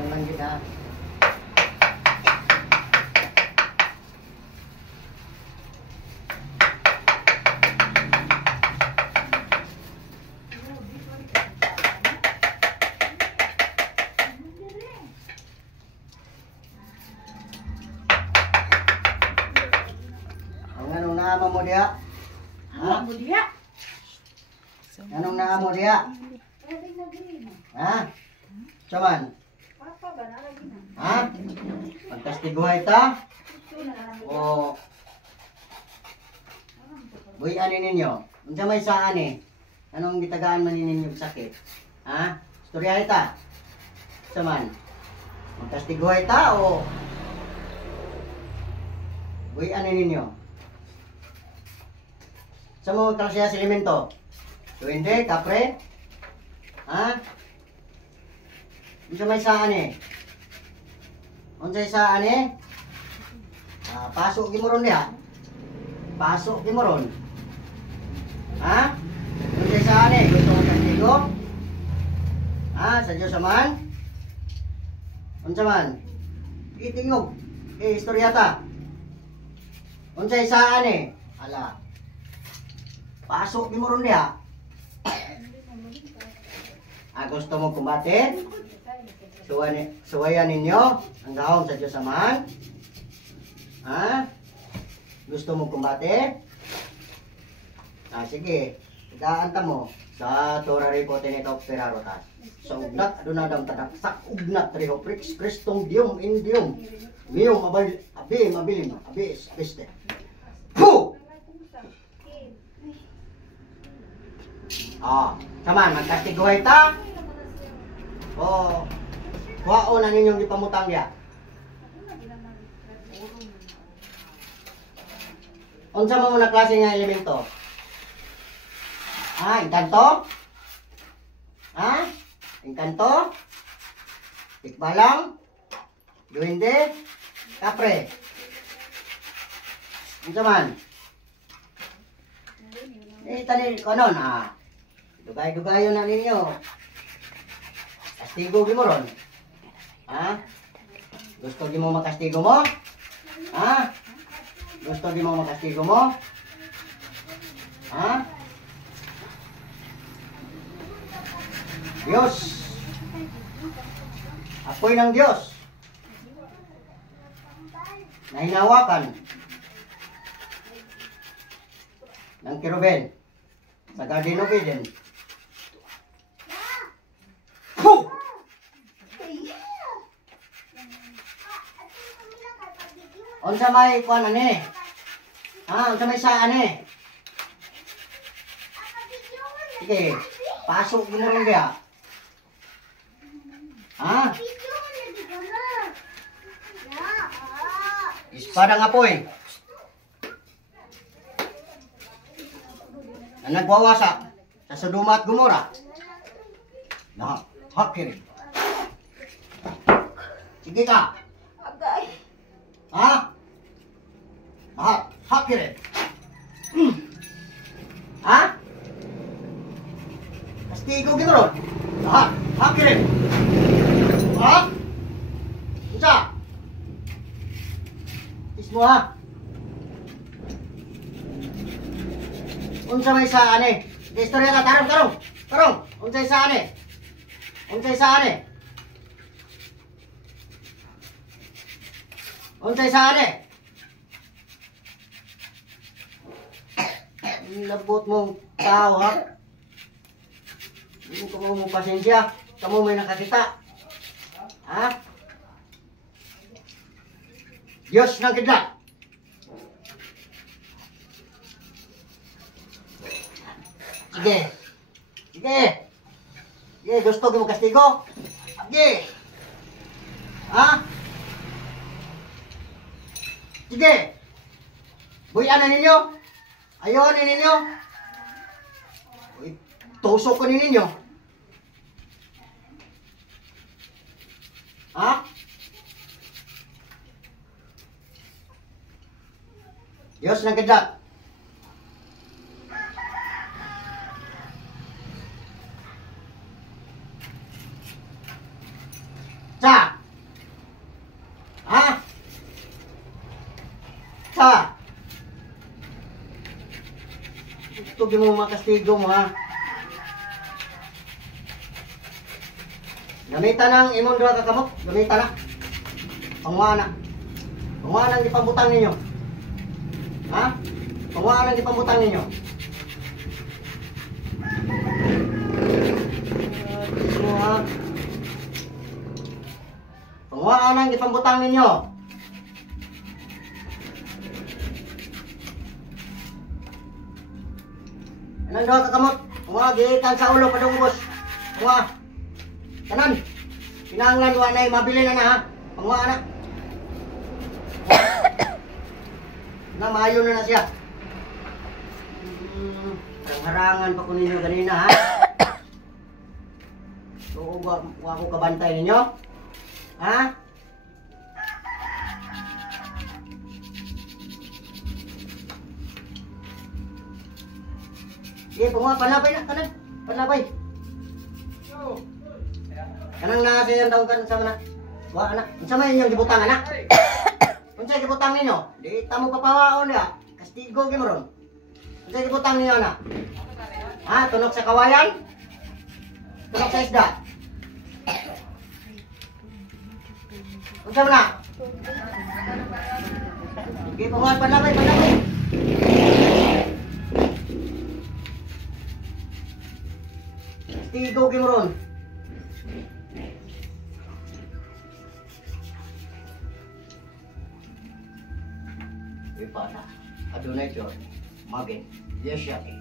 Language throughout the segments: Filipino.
Yung lang kita. Anong naamo mo diha? Ha? Anong naamo diha? Ha? Saman? Ha? Magkastiguhay ta? O buhi ani ninyo? Unsa may saan eh? Anong gitagaan man ninyo sakit? Ha? Istoryahay ta? Saman? Magkastiguhay ta o buhi ani ninyo? Sa mo kalsiya sa elemento? Duwende, kapre? Ha? Unsa may saan eh? Unsa saan eh? Pasok gimuron diha. Pasok gimuron. Ha? Unsa saan eh? Gusto mo kastigo? Ha? Sa Dios man? Unsa man? Itingog. Istoryata. Unsa saan eh? Ala. Pasok gimuron diha. Gusto mo kumbate? Suwayan ninyo ang gahom sa Diyos Amahan? Ha? Gusto mo kumbate? Sige. Igaanta mo sa Torah Rico Teneta Operarotas. Sa ugnat, adunadam tadak. Sa ugnat, Riho Prix, Kristong Diyom, Indiyom. Miyom, mabilim, abis, peste. Puh! Saman, magkastiguhay ta? O, wao na ninyong ipamutang diya. Unsa mo na klase nga elemento? Engkanto? Engkanto? Tikbalang? Duwende? Kapre? Unsa man? Tali konon dugay-dugayon na ninyo. Kastigo gimuron. Gusto gi mo makastigo mo? Gusto gi mo makastigo mo? Diyos. Apoy ng Diyos. Nahinawakan ng Kirubel sa Garden of Eden. Unsa may kuan ani? Unsa may saan ani? Sige, pasok gimurong diha. Espada ng apoy. Na nagwawasak sa Sodoma at Gomora. Hakirin. Sige ka. Hakirin. Kastigo ginoron. Hakirin. Unsa? Ismo ha. Unsa may saan eh? Istorya ka, tarong. Unsay saan eh? Unsay saan eh? Unsay saan eh? Labot mong tao ha? Hindi ko mo pasensya. Kamu may nakakita. Diyos ng kidlat. Sige, gusto mo kastigo? Sige. Sige. Buyan na ninyo. Ayaw na ninyo. Tusok ko ninyo. Diyos ng kidlat. Sa? Ha? Sa? Gusto mo makastigo mo ha? Gamitan ng imong duha ka kamot, gamitan na. Pangwana. Pangwana ang ipambutang ninyo. Ha? Pangwana ang ipambutang ninyo. Pangwana ang ipambutang ninyo. Anong duha ka kamot? Pangwana, giikan sa ulo padungos. Pangwana. Kanan. Pinanglan wa na mabili na ha. Pangwa na. Na maayo na siya. Harangan pa ko ninyo ganina ha. So wa ko kabantay ninyo. Ha? Pangwa panlabay na kanan. Panlabay. Kanang nasa yan daw kan sama na. Wa anak, unsa man inyong gibutang anak? Unsa gibutang ninyo? Di ta mo papawaon ya. Kastigo gyud ron. Unsa gibutang ninyo anak? Ha, tunok sa kawayan? Tunok sa isda. Unsa man na? Sige, panguhat panlabay, panlabay. Kastigo gyud ron. Ipana, adunay Diyos, magin, yes siya eh.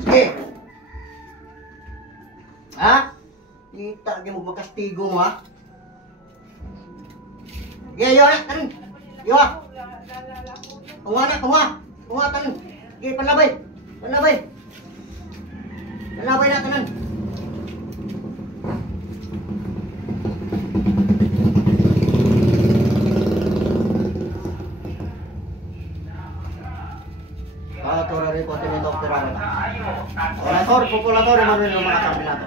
Sige! Ha? Kita mo makastigo mo ha? Sige, iyo na, tanin! Iyo ha! Tunga na, tunga! Tunga, tanin! Sige, panlabay! Panlabay! Panlabay na, tanin! Turari po tini Dr. Arata. Populator, Manuel ng mga kampinato.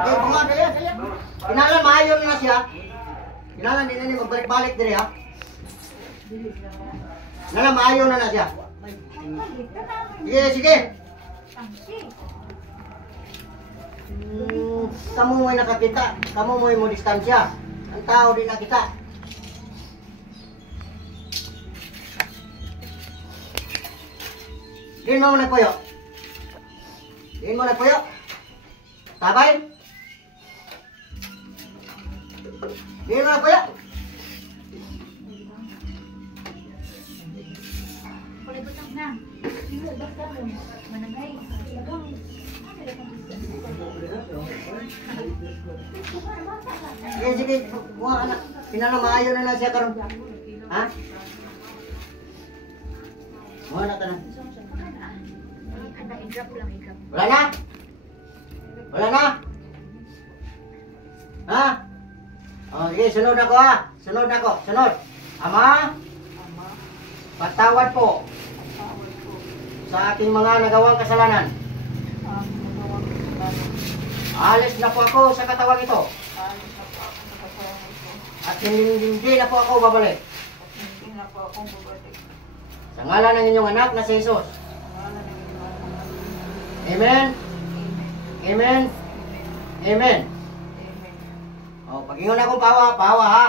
Tunga kaya. Kinalan, maayo na siya. Kinalan, din na magbalik-balik din ha. Kinalan, maayo na siya. Sige, sige. Kamu mo'y nakakita. Kamu mo'y mo distansya. Ang tao din nakita. Din mo nagpuyo. Din mo nagpuyo. Tabay. Din mo nagpuyo. Boleh butang na. Hindi ba ka mo? Manamay. Sige, sige. Mga anak. Pinanamayo na lang siya karon. Ha? Mga anak ka na. I-drop lang, i-drop. Wala na? Wala na? Ha? O, sige, sunod ako ha. Sunod ako. Sunod. Ama, patawad po sa aking mga nagawang kasalanan. Alis na po ako sa katawang ito. At hindi na po ako babalik. Sa ngalan ng inyong anak na si Jesus. Amen? Amen? Amen? O, pag-ingon akong pawa, pawa ha.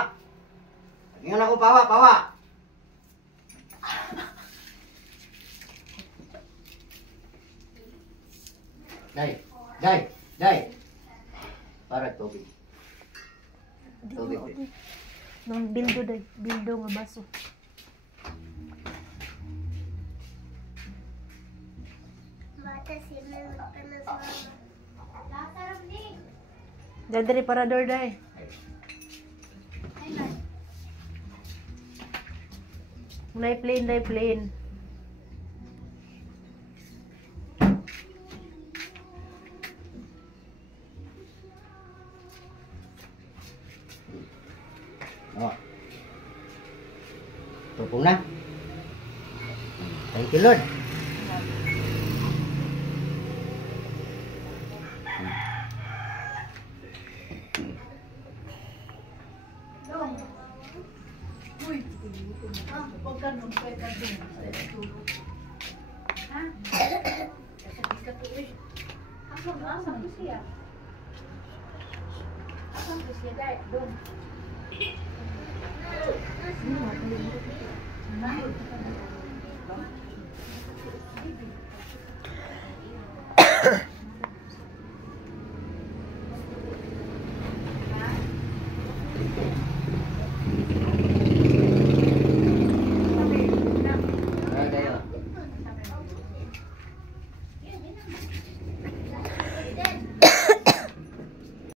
Pag-ingon akong pawa, pawa. Day, day, day. Para tubig. Tubig. Nang bildo day, bildo nga baso. Dadari parador day. Day plain, day plain. O. Tupong na. Thank you, Lord. Uy, huwag ka nung pwede dun. Ha? Kasi ka to eh. Asam ko siya. Asam ko siya dahil doon.